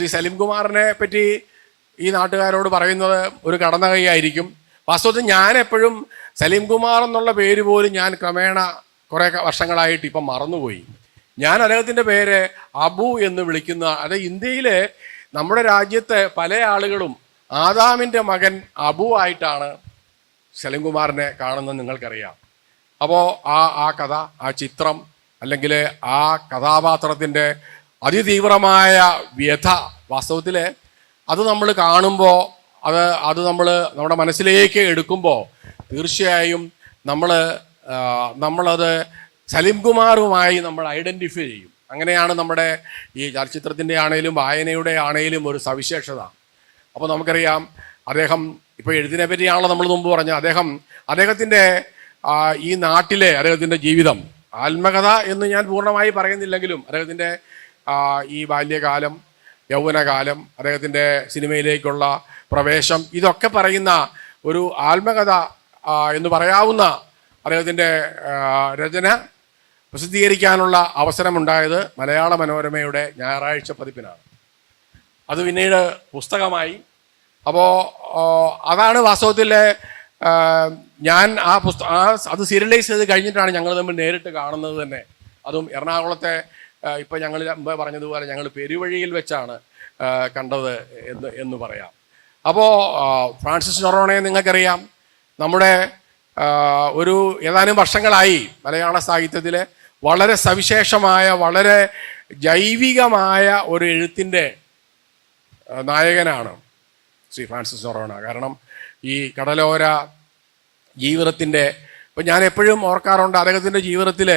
ശ്രീ സലീംകുമാറിനെ പറ്റി ഈ നാട്ടുകാരോട് പറയുന്നത് ഒരു കടന്ന കൈയായിരിക്കും വാസ്തവത്തിൽ ഞാൻ എപ്പോഴും സലീംകുമാർ എന്നുള്ള പേര് പോലും ഞാൻ ക്രമേണ കുറേ വർഷങ്ങളായിട്ട് ഇപ്പം മറന്നുപോയി. ഞാൻ അദ്ദേഹത്തിന്റെ പേര് അബു എന്ന് വിളിക്കുന്ന അത് ഇന്ത്യയിലെ നമ്മുടെ രാജ്യത്തെ പല ആളുകളും ആദാമിന്റെ മകൻ അബു ആയിട്ടാണ് സലീംകുമാറിനെ കാണുന്നത് നിങ്ങൾക്കറിയാം. അപ്പോൾ ആ ആ കഥ ആ ചിത്രം അല്ലെങ്കിൽ ആ കഥാപാത്രത്തിന്റെ അതിതീവ്രമായ വ്യഥ വാസ്തവത്തിൽ അത് നമ്മൾ കാണുമ്പോൾ അത് അത് നമ്മൾ നമ്മുടെ മനസ്സിലേക്ക് എടുക്കുമ്പോൾ തീർച്ചയായും നമ്മൾ നമ്മളത് സലീംകുമാറുമായി നമ്മൾ ഐഡന്റിഫൈ ചെയ്യും. അങ്ങനെയാണ് നമ്മുടെ ഈ ചലച്ചിത്രത്തിന്റെ ആണേലും വായനയുടെ ആണേലും ഒരു സവിശേഷത. അപ്പോൾ നമുക്കറിയാം അദ്ദേഹം ഇപ്പോൾ എഴുതിനെ പറ്റിയാണല്ലോ നമ്മൾ മുമ്പ് പറഞ്ഞത്. അദ്ദേഹം അദ്ദേഹത്തിന്റെ ഈ നാട്ടിലെ അദ്ദേഹത്തിന്റെ ജീവിതം ആത്മകഥ എന്ന് ഞാൻ പൂർണമായി പറയുന്നില്ലെങ്കിലും അദ്ദേഹത്തിന്റെ ഈ ബാല്യകാലം യൗവനകാലം അദ്ദേഹത്തിന്റെ സിനിമയിലേക്കുള്ള പ്രവേശം ഇതൊക്കെ പറയുന്ന ഒരു ആത്മകഥ എന്ന് പറയാവുന്ന അദ്ദേഹത്തിന്റെ രചന പ്രസിദ്ധീകരിക്കാനുള്ള അവസരമുണ്ടായത് മലയാള മനോരമയുടെ ഞായറാഴ്ച പതിപ്പിനാണ്. അത് പിന്നീട് പുസ്തകമായി. അപ്പോൾ അതാണ് വാസ്തവത്തിൽ ഞാൻ ആ പുസ്തക അത് സീരിയലൈസ് ചെയ്ത് കഴിഞ്ഞിട്ടാണ് ഞങ്ങൾ തമ്മിൽ നേരിട്ട് കാണുന്നത് തന്നെ. അതും എറണാകുളത്തെ ഇപ്പം ഞങ്ങൾ പറഞ്ഞതുപോലെ ഞങ്ങൾ പെരുവഴിയിൽ വെച്ചാണ് കണ്ടത് എന്ന് എന്ന് പറയാം. അപ്പോൾ ഫ്രാൻസിസ് നൊറോണയെ നിങ്ങൾക്കറിയാം. നമ്മുടെ ഒരു ഏതാനും വർഷങ്ങളായി മലയാള സാഹിത്യത്തിലെ വളരെ സവിശേഷമായ വളരെ ജൈവികമായ ഒരു എഴുത്തിന്റെ നായകനാണ് ശ്രീ ഫ്രാൻസിസ് നൊറോണ കാരണം ഈ കടലോര ജീവിതത്തിന്റെ ഇപ്പം ഞാൻ എപ്പോഴും ഓർക്കാറുണ്ട് അദ്ദേഹത്തിന്റെ ജീവിതത്തിൽ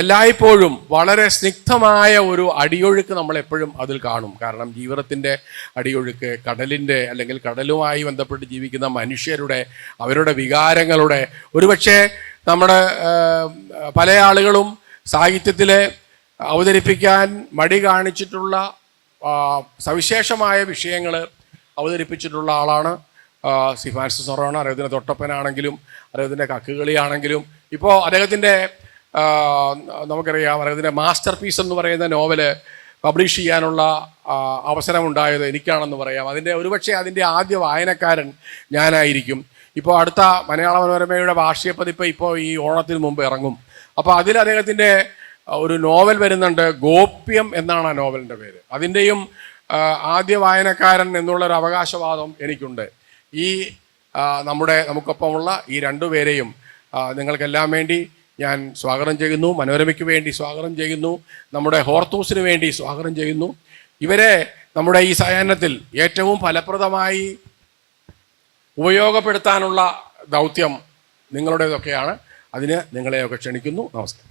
എല്ലായ്പ്പോഴും വളരെ സ്നിഗ്ധമായ ഒരു അടിയൊഴുക്ക് നമ്മൾ എപ്പോഴും അതിൽ കാണും. കാരണം ജീവിതത്തിന്റെ അടിയൊഴുക്ക് കടലിന്റെ അല്ലെങ്കിൽ കടലുമായി ബന്ധപ്പെട്ട് ജീവിക്കുന്ന മനുഷ്യരുടെ അവരുടെ വികാരങ്ങളുടെ ഒരുപക്ഷെ നമ്മുടെ പല ആളുകളും സാഹിത്യത്തിൽ അവതരിപ്പിക്കാൻ മടി കാണിച്ചിട്ടുള്ള സവിശേഷമായ വിഷയങ്ങൾ അവതരിപ്പിച്ചിട്ടുള്ള ആളാണ്. സി ഫ്രാൻസിസ് നൊറോണ അദ്ദേഹത്തിന്റെ തൊട്ടപ്പനാണെങ്കിലും അദ്ദേഹത്തിന്റെ കക്കുകളിയാണെങ്കിലും. ഇപ്പോൾ അദ്ദേഹത്തിന്റെ നമുക്കറിയാം അദ്ദേഹത്തിന്റെ മാസ്റ്റർ പീസ് എന്ന് പറയുന്ന നോവൽ പബ്ലിഷ് ചെയ്യാനുള്ള അവസരമുണ്ടായത് എനിക്കാണെന്ന് പറയാം. അതിന്റെ ഒരുപക്ഷെ അതിന്റെ ആദ്യ വായനക്കാരൻ ഞാനായിരിക്കും. ഇപ്പോൾ അടുത്ത മലയാള മനോരമയുടെ വാർഷിക പതിപ്പ് ഇപ്പോൾ ഈ ഓണത്തിന് മുമ്പ് ഇറങ്ങും. അപ്പോൾ അതിൽ അദ്ദേഹത്തിന്റെ ഒരു നോവൽ വരുന്നുണ്ട് ഗോപ്യം എന്നാണ് ആ നോവലിന്റെ പേര്. അതിന്റെയും ആദ്യ വായനക്കാരൻ എന്നുള്ളൊരു അവകാശവാദം എനിക്കുണ്ട്. ഈ നമ്മുടെ നമുക്കൊപ്പമുള്ള ഈ രണ്ടു പേരെയും നിങ്ങൾക്കെല്ലാം വേണ്ടി ഞാൻ സ്വാഗതം ചെയ്യുന്നു. മനോരമയ്ക്ക് വേണ്ടി സ്വാഗതം ചെയ്യുന്നു. നമ്മുടെ ഹോർത്തൂസിന് വേണ്ടി സ്വാഗതം ചെയ്യുന്നു. ഇവരെ നമ്മുടെ ഈ സായാഹ്നത്തിൽ ഏറ്റവും ഫലപ്രദമായി ഉപയോഗപ്പെടുത്താനുള്ള ദൗത്യം നിങ്ങളുടേതൊക്കെയാണ് അതിന് നിങ്ങളെയൊക്കെ ക്ഷണിക്കുന്നു. നമസ്കാരം.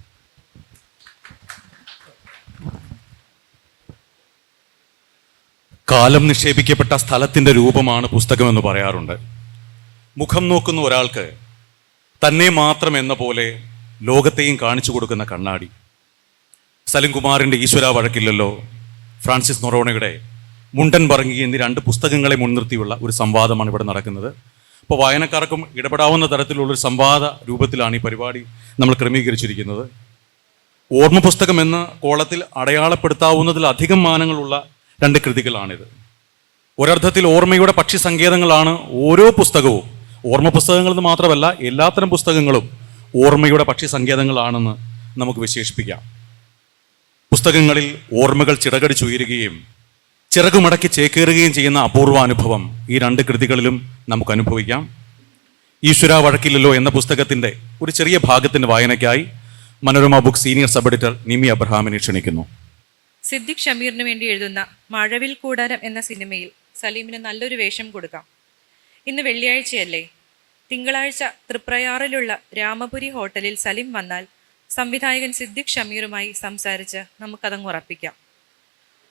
കാലം നിക്ഷേപിക്കപ്പെട്ട സ്ഥലത്തിന്റെ രൂപമാണ് പുസ്തകം എന്ന് പറയാറുണ്ട്. മുഖം നോക്കുന്ന ഒരാൾക്ക് തന്നെ മാത്രം എന്ന പോലെ ലോകത്തെയും കാണിച്ചു കൊടുക്കുന്ന കണ്ണാടി. സലിംകുമാറിന്റെ ഈശ്വര വഴക്കില്ലല്ലോ ഫ്രാൻസിസ് നൊറോണയുടെ മുണ്ടൻ പറങ്ങി എന്നീ രണ്ട് പുസ്തകങ്ങളെ മുൻനിർത്തിയുള്ള ഒരു സംവാദമാണ് ഇവിടെ നടക്കുന്നത്. അപ്പോൾ വായനക്കാർക്കും ഇടപെടാവുന്ന തരത്തിലുള്ള ഒരു സംവാദ രൂപത്തിലാണ് ഈ പരിപാടി നമ്മൾ ക്രമീകരിച്ചിരിക്കുന്നത്. ഓർമ്മ പുസ്തകം എന്ന കോളത്തിൽ അടയാളപ്പെടുത്താവുന്നതിലധികം മാനങ്ങളുള്ള രണ്ട് കൃതികളാണിത്. ഒരർത്ഥത്തിൽ ഓർമ്മയുടെ പക്ഷി സങ്കേതങ്ങളാണ് ഓരോ പുസ്തകവും. ഓർമ്മ പുസ്തകങ്ങൾ എന്ന് മാത്രമല്ല എല്ലാത്തരം പുസ്തകങ്ങളും ഓർമ്മയുടെ പക്ഷി സങ്കേതങ്ങളാണെന്ന് നമുക്ക് വിശേഷിപ്പിക്കാം. പുസ്തകങ്ങളിൽ ഓർമ്മകൾ ചിറകടിച്ചുയരുകയും ചിറകുമടക്കി ചേക്കേറുകയും ചെയ്യുന്ന അപൂർവ അനുഭവം ഈ രണ്ട് കൃതികളിലും നമുക്ക് അനുഭവിക്കാം. ഈശ്വര വഴക്കില്ലല്ലോ എന്ന പുസ്തകത്തിന്റെ ഒരു ചെറിയ ഭാഗത്തിന്റെ വായനയ്ക്കായി Manorama book senior sub editor Nimi അബ്രഹാമിനെ ക്ഷണിക്കുന്നു. സിദ്ദിഖ് ഷമീറിന് വേണ്ടി എഴുതുന്ന മഴവിൽ കൂടാരം എന്ന സിനിമയിൽ സലീമിന് നല്ലൊരു വേഷം കൊടുക്കാം. ഇന്ന് വെള്ളിയാഴ്ചയല്ലേ. തിങ്കളാഴ്ച തൃപ്രയാറിലുള്ള രാമപുരി ഹോട്ടലിൽ സലീം വന്നാൽ സംവിധായകൻ സിദ്ദിഖ് ഷമീറുമായി സംസാരിച്ച് നമുക്കതങ്ങ് ഉറപ്പിക്കാം.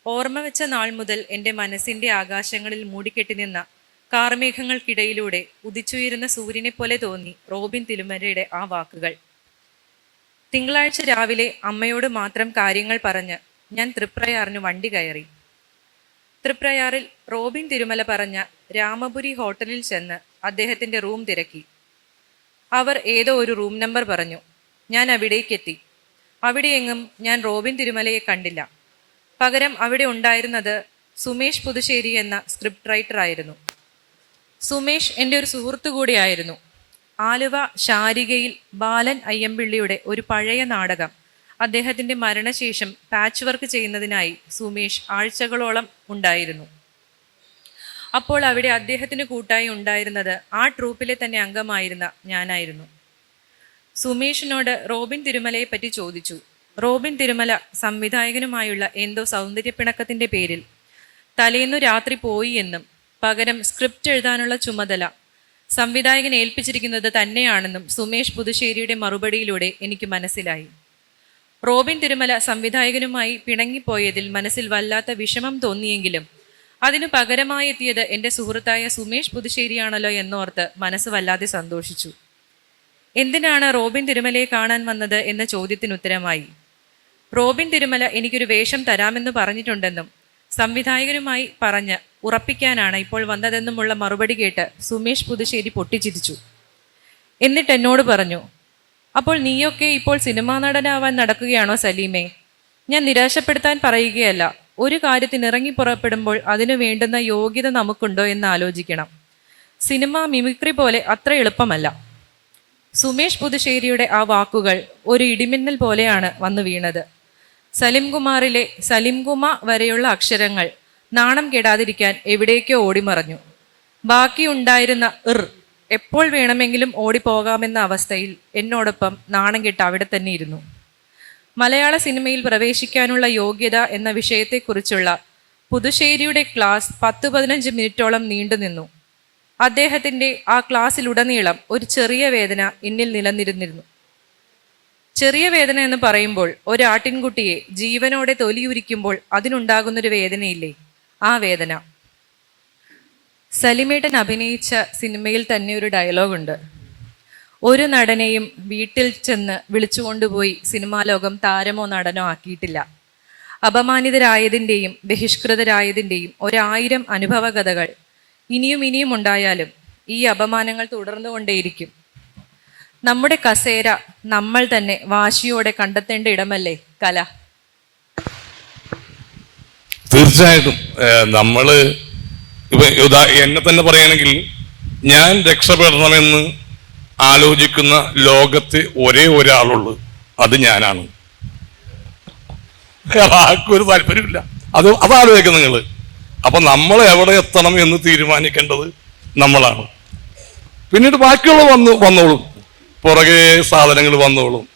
ഓർമ്മ വെച്ച നാൾ മുതൽ എന്റെ മനസ്സിന്റെ ആകാശങ്ങളിൽ മൂടിക്കെട്ടി നിന്ന കാർമേഘങ്ങൾക്കിടയിലൂടെ ഉദിച്ചുയരുന്ന സൂര്യനെ പോലെ തോന്നി റോബിൻ തിരുമരയുടെ ആ വാക്കുകൾ. തിങ്കളാഴ്ച രാവിലെ അമ്മയോട് മാത്രം കാര്യങ്ങൾ പറഞ്ഞ് ഞാൻ തൃപ്രയാറിന് വണ്ടി കയറി. തൃപ്രയാറിൽ റോബിൻ തിരുമല പറഞ്ഞ രാമപുരി ഹോട്ടലിൽ ചെന്ന് അദ്ദേഹത്തിന്റെ റൂം തിരക്കി. അവർ ഏതോ ഒരു റൂം നമ്പർ പറഞ്ഞു. ഞാൻ അവിടേക്കെത്തി. അവിടെയെങ്ങും ഞാൻ റോബിൻ തിരുമലയെ കണ്ടില്ല. പകരം അവിടെ ഉണ്ടായിരുന്നത് സുമേഷ് പുതുശ്ശേരി എന്ന സ്ക്രിപ്റ്റ് റൈറ്റർ ആയിരുന്നു. സുമേഷ് എന്റെ ഒരു സുഹൃത്തു കൂടിയായിരുന്നു. ആലുവ ശാരികയിൽ ബാലൻ അയ്യമ്പിള്ളിയുടെ ഒരു പഴയ നാടകം. അദ്ദേഹത്തിന്റെ മരണശേഷം പാച്ച് വർക്ക് ചെയ്യുന്നതിനായി സുമേഷ് ആഴ്ചകളോളം ഉണ്ടായിരുന്നു. അപ്പോൾ അവിടെ അദ്ദേഹത്തിന് കൂട്ടായി ഉണ്ടായിരുന്നത് ആ ട്രൂപ്പിലെ തന്നെ അംഗമായിരുന്ന ഞാനായിരുന്നു. സുമേഷിനോട് റോബിൻ തിരുമലയെ പറ്റി ചോദിച്ചു. റോബിൻ തിരുമല സംവിധായകനുമായുള്ള എന്തോ സൗന്ദര്യപ്പിണക്കത്തിന്റെ പേരിൽ തലേന്നു രാത്രി പോയി എന്നും പകരം സ്ക്രിപ്റ്റ് എഴുതാനുള്ള ചുമതല സംവിധായകൻ ഏൽപ്പിച്ചിരിക്കുന്നത് തന്നെയാണെന്നും സുമേഷ് പുതുശ്ശേരിയുടെ മറുപടിയിലൂടെ എനിക്ക് മനസ്സിലായി. റോബിൻ തിരുമല സംവിധായകനുമായി പിണങ്ങിപ്പോയതിൽ മനസ്സിൽ വല്ലാത്ത വിഷമം തോന്നിയെങ്കിലും അതിനു പകരമായി എത്തിയത് എന്റെ സുഹൃത്തായ സുമേഷ് പുതുശ്ശേരിയാണല്ലോ എന്നോർത്ത് മനസ്സ് വല്ലാതെ സന്തോഷിച്ചു. എന്തിനാണ് റോബിൻ തിരുമലയെ കാണാൻ വന്നത് എന്ന ചോദ്യത്തിന് ഉത്തരമായി റോബിൻ തിരുമല എനിക്കൊരു വേഷം തരാമെന്ന് പറഞ്ഞിട്ടുണ്ടെന്നും സംവിധായകനുമായി പറഞ്ഞ് ഉറപ്പിക്കാനാണ് ഇപ്പോൾ വന്നതെന്നുമുള്ള മറുപടി കേട്ട് സുമേഷ് പുതുശ്ശേരി പൊട്ടിച്ചിരിച്ചു. എന്നിട്ട് എന്നോട് പറഞ്ഞു അപ്പോൾ നീയൊക്കെ ഇപ്പോൾ സിനിമാ നടനാവാൻ നടക്കുകയാണോ സലീമേ? ഞാൻ നിരാശപ്പെടുത്താൻ പറയുകയല്ല. ഒരു കാര്യത്തിന് ഇറങ്ങി പുറപ്പെടുമ്പോൾ അതിനു വേണ്ടുന്ന യോഗ്യത നമുക്കുണ്ടോ എന്ന് ആലോചിക്കണം. സിനിമ മിമിക്രി പോലെ അത്ര എളുപ്പമല്ല. സുമേഷ് പുതുശ്ശേരിയുടെ ആ വാക്കുകൾ ഒരു ഇടിമിന്നൽ പോലെയാണ് വന്നു വീണത്. സലിംകുമാറിലെ സലിംകുമ വരെയുള്ള അക്ഷരങ്ങൾ നാണം കെടാതിരിക്കാൻ എവിടേക്കോ ഓടിമറഞ്ഞു. ബാക്കിയുണ്ടായിരുന്ന ഇർ എപ്പോൾ വേണമെങ്കിലും ഓടിപ്പോകാമെന്ന അവസ്ഥയിൽ എന്നോടൊപ്പം നാണം കെട്ട് അവിടെ തന്നെ ഇരുന്നു. മലയാള സിനിമയിൽ പ്രവേശിക്കാനുള്ള യോഗ്യത എന്ന വിഷയത്തെക്കുറിച്ചുള്ള പുതുശ്ശേരിയുടെ ക്ലാസ് പത്ത് പതിനഞ്ച് മിനിറ്റോളം നീണ്ടുനിന്നു അദ്ദേഹത്തിന്റെ ആ ക്ലാസ്സിലുടനീളം ഒരു ചെറിയ വേദന എന്നിൽ നിലനിരുന്നിരുന്നു ചെറിയ വേദന എന്ന് പറയുമ്പോൾ ഒരു ആട്ടിൻകുട്ടിയെ ജീവനോടെ തൊലിയുരിക്കുമ്പോൾ അതിനുണ്ടാകുന്നൊരു വേദനയില്ലേ? ആ വേദന. സലിമേട്ടൻ അഭിനയിച്ച സിനിമയിൽ തന്നെ ഒരു ഡയലോഗുണ്ട്. ഒരു നടനെയും വീട്ടിൽ ചെന്ന് വിളിച്ചുകൊണ്ടുപോയി സിനിമാ ലോകം താരമോ നടനോ ആക്കിയിട്ടില്ല. അപമാനിതരായതിന്റെയും ബഹിഷ്കൃതരായതിന്റെയും ഒരായിരം അനുഭവ കഥകൾ ഇനിയും ഇനിയും ഉണ്ടായാലും ഈ അപമാനങ്ങൾ തുടർന്നുകൊണ്ടേയിരിക്കും. നമ്മുടെ കസേര നമ്മൾ തന്നെ വാശിയോടെ കണ്ടെത്തേണ്ട ഇടമല്ലേ കല? തീർച്ചയായിട്ടും. നമ്മൾ എന്നെ തന്നെ പറയുകയാണെങ്കിൽ ഞാൻ രക്ഷപ്പെടണമെന്ന് ആലോചിക്കുന്ന ലോകത്ത് ഒരേ ഒരാളുള്ളൂ. അത് ഞാനാണ്. ആർക്കും ഒരു താല്പര്യമില്ല. അത് അത് ആലോചിക്കും നിങ്ങൾ. അപ്പൊ നമ്മൾ എവിടെ എത്തണം എന്ന് തീരുമാനിക്കേണ്ടത് നമ്മളാണ്. പിന്നീട് ബാക്കിയുള്ള വന്നു വന്നോളും. പുറകെ സാധനങ്ങൾ വന്നോളും.